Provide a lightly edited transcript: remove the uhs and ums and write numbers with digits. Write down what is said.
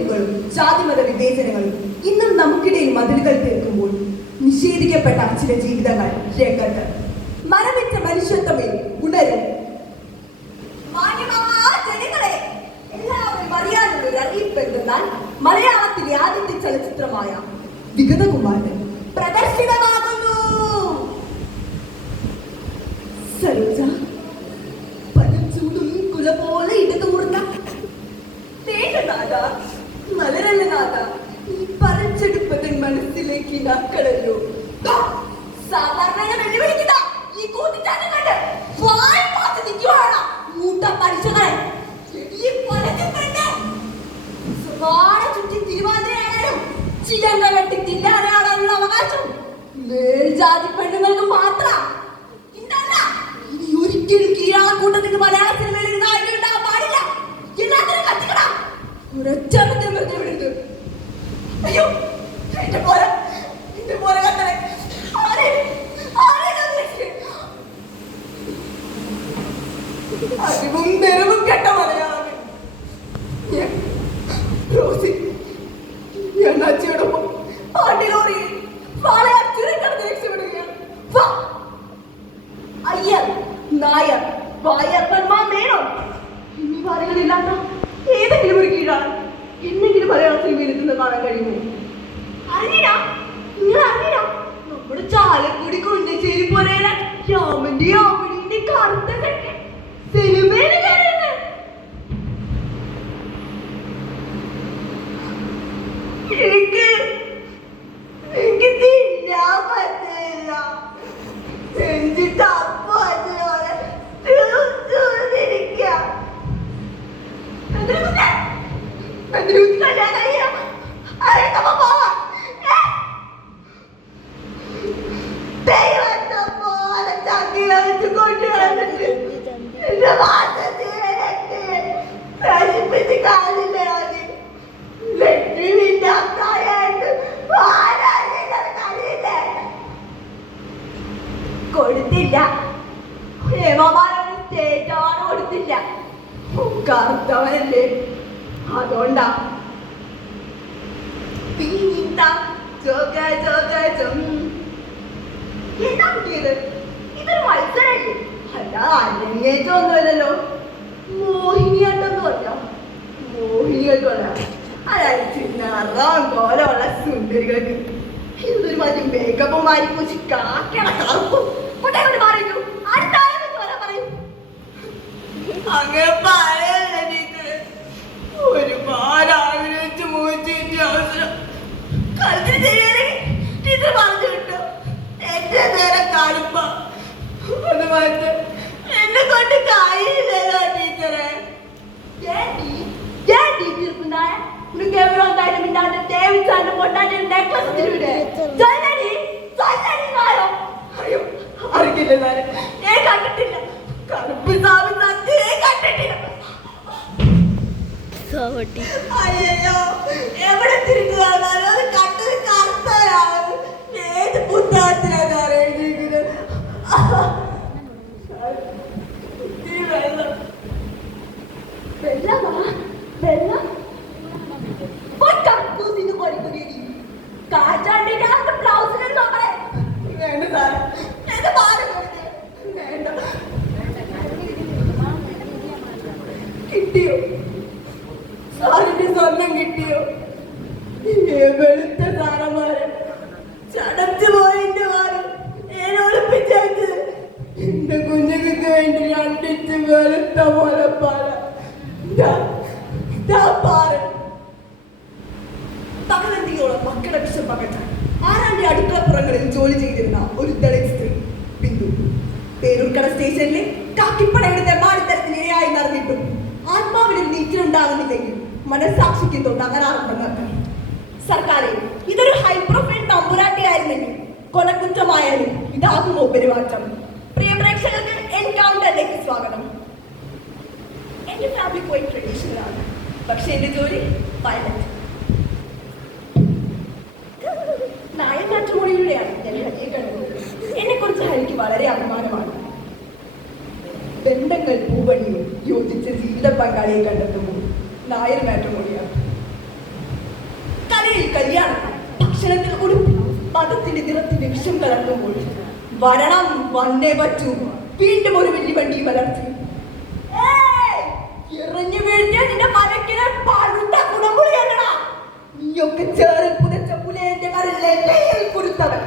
വേർതിരിവുകളും ജാതിമത വിവേചനങ്ങളും ഇന്നും നമുക്കിടയിൽ മതിലുകൾ തീർക്കുമ്പോൾ നിഷേധിക്കപ്പെട്ട ചില ജീവിതങ്ങൾ രംഗത്ത് മരവിച്ച മനുഷ്യത്വമേ ഉണരും. ജനങ്ങളെ എല്ലാവരും അറിയാനുള്ള ഒരു അറിയിപ്പ് എന്തെന്നാൽ മലയാളത്തിലെ ആദ്യത്തെ ചലച്ചിത്രമായ വിഗതകുമാരൻ പ്രദർശിതമാകുന്നു. സരോജ പനച്ചൂടും കുല പോലെ ഇടതു മുറുന്ന മലരല്ല നാഥ, ഈ പറിച്ചെടുപ്പതൻ മനസ്സിലേക്ക് ഇതാക്കളല്ലോ. സാധാരണ വെല്ലുവിളിക്കുന്ന ഈ കൂട്ടിച്ചാട്ടങ്ങളുടെ വായ പാത്ത് നിൽക്കുവാണ് മൂട്ട മനുഷ്യങ്ങളെ. ചുറ്റി തിരുവാതിരയാണേലും ചിലങ്ക വെട്ടി തിന്നാനാണുള്ള അവകാശം മേൽജാതി പെണ്ണുങ്ങൾക്ക് മാത്രം. ഇനി ഒരിക്കലും കീഴാളക്കൂട്ടത്തിന് മലയാള സിനിമയിൽ നായിക ഉണ്ടാകാൻ പാടില്ല. എല്ലാത്തിനും കത്തിക്കണം. ഒരൊറ്റമത്യം വെറുതെ വിടരുത്. അയ്യോ എന്റെ പോലെ കത്തണേ. അറിവും നിറവും കെട്ട മലയാളം റോസി അച്ഛയോടൊപ്പം പാട്ടിലോറിയിൽ വാളയാർ ചുരുക്കടന്ന് രക്ഷപ്പെടുകയാണ്. അയ്യർ നായർ വായർപ്പന്മാർ വേണം എന്നീ വാരങ്ങളില്ലാത്ത ഏതെങ്കിലും ഒരു കീഴാണ് എന്നെങ്കിലും മലയാള സിനിമയിൽ എത്തുന്ന കാണാൻ കഴിയുമോ? അറിഞ്ഞില്ല, നിങ്ങൾ അറിഞ്ഞില്ല, നമ്മുടെ ചാലക്കുടി കൊണ്ടശ്ശേരി പോലെയുള്ള രാമന്റെ ആവണിന്റെ കറുത്ത കെട്ട് സിനിമയിൽ കയറിയത്. എനിക്ക് തിന്നാൻ പറ്റില്ല. എന്നിട്ട് അപ്പൊ അതുപോലെ കൊടുത്തില്ല. ഹേമമാലൊരു സ്റ്റേറ്റാണ് കൊടുത്തില്ല. കറുത്തവനല്ലേ, അതുകൊണ്ടാ. എന്താ കിട്ടിയത്? ഇതൊരു മത്സരല്ലേ, അല്ല അരങ്ങേറ്റമൊന്നുമല്ലല്ലോ. മോഹിനിയാട്ടം പറയാം. മോഹിനികൾക്കുള്ള അതായത് നിറം പോലെയുള്ള സുന്ദരികൾക്ക് ഇതൊരു മതി മേക്കപ്പും മാറി പൂച്ചി കാക്കണ കറുപ്പും കുട്ടികളോട് മാറിയിട്ടു അടുത്ത പറയൂ. അങ്ങനെ പറയല്ലേ ഒരുപാട് ആഗ്രഹിച്ച് മോഹിച്ചിട്ട് അവസരം കളിച്ചിട്ട് ശരിയാണെങ്കിൽ ടീച്ചർ പറഞ്ഞു കിട്ടു. എന്റെ നേരം കാണുമ്പ ഒന്ന് മാറ്റം എന്നെ കൊണ്ട് കഴിയില്ലല്ലോ ടീച്ചറെ. ഉനക്ക് എവിടെ ഉണ്ടായാലും ഇല്ലാണ്ട് തേവിച്ചാണ്ട് പൊട്ടാൻ്റെ നെക്ലസ് തിരുവിടെ അയ്യോ അറിയില്ല. ഞാൻ കണ്ടിട്ടില്ല. കറുപ്പ് സാവി സത്യം കണ്ടിട്ടില്ല. അയ്യോ എവിടെ തിരിഞ്ഞു കാണാനോ അത് കണ്ടത് കറുത്തവരാണ്. ഏത് പുസ്തകത്തിലാണ് അറിയിക്കുന്നത്? വെള്ളം കിട്ടിയോ? സാറിന്റെ സ്വർണം കിട്ടിയോ? വെളുത്ത സാറന്മാര് ചടച്ചു പോയിന്റെ വാരം ഒളിപ്പിച്ചത് എന്റെ കുഞ്ഞുങ്ങൾക്ക് വേണ്ടി രണ്ടിച്ച് വെളുത്ത മുലപ്പാല തമിഴന്തിയോളം മക്കളെ വിഷപ്പകറ്റാൻ ആരാന്റെ അടുക്കളപ്പുറങ്ങളിൽ ജോലി ചെയ്തിരുന്ന ഒരു ദളിത് സ്ത്രീ ബിന്ദു പേരൂർക്കട സ്റ്റേഷനിലെ കാക്കിപ്പടയുടെ തെമ്മാടിത്തരത്തിന് ഇരയായി നടന്നിട്ടും ആത്മാവിൽ നീറ്റിലുണ്ടാകുന്നില്ലെങ്കിൽ മനസ്സാക്ഷിക്ക് തകരാറുണ്ടെന്ന് സർക്കാരെ ഇതൊരു ഹൈ പ്രൊഫൈൽ തമ്പുരാട്ടി ആയിരുന്നെങ്കിൽ കൊലക്കുറ്റമായാലും ഇതാകുമോ പെരുമാറ്റം? പ്രിയ പ്രേക്ഷകർക്ക് എൻകൗണ്ടറിലേക്ക് സ്വാഗതം. എന്റെ ഫാമിലി പോയി ട്രഡീഷണലാണ്, പക്ഷെ എന്റെ ജോലി പൈലറ്റ്. നായൻ മാട്രിമോണിയിലൂടെയാണ് ഞാൻ ഹരിയെ കണ്ടത്. എന്നെ കുറിച്ച് ഹരിക്ക് വളരെ അഭിമാനമാണ്. ബന്ധങ്ങൾ പൂവണിയും യോജിച്ച ജീവിത പങ്കാളിയെ കണ്ടെത്തുമ്പോൾ നായർ മാട്രിമോണിയാണ്. ഈ കല്യാണം ഭക്ഷണത്തിൽ ഉടുപ്പ് മതത്തിന്റെ നിറത്തിന്റെ വിഷം കലർത്തുമ്പോൾ വരണം വന്നേ പറ്റൂ. വീണ്ടും ഒരു വലിയ വണ്ടി വളർത്തി എറിഞ്ഞു വീഴ്ത്തിയ നിന്റെ മരക്കിന് പഴുത്ത കുടംപുളിയല്ലടാ. നീയൊക്കെ ചേർന്ന് പുതച്ച പുലേന്റെ കരലിലെ കൊടുത്തവൻ.